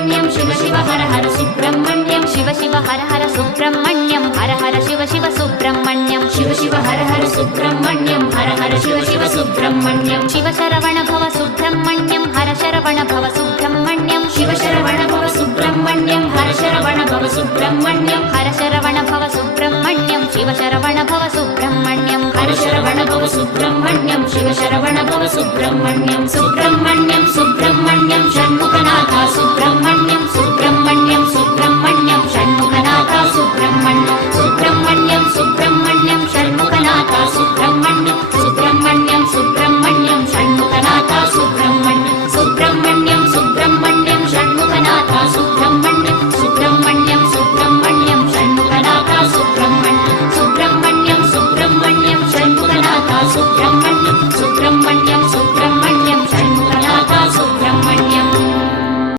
सुब्रह्मण्यं शिव शिव हर हर सुब्रह्मण्यं शिव शिव हर हर सुब्रह्मण्यं हर हर शिव शिव सुब्रह्मण्यं शिव शिव हर हर सुब्रह्मण्यं हर हर शिव शिव सुब्रह्मण्यं शिव शरवण भव सुब्रह्मण्यं हर शरवण भव सुब्रह्मण्यं शिव शरवण भव सुब्रह्मण्यं हर शरवण भव सुब्रह्मण्यं हर शरवण भव सुब्रह्मण्यं शिव शरवण भव सुब्रह्मण्यं हर शरवण भव सुब्रह्मण्यं शिव शरवण भव सुब्रह्मण्यं सुब्रह्मण्यं सुब्रह्मण्यं षण्मुखनाथ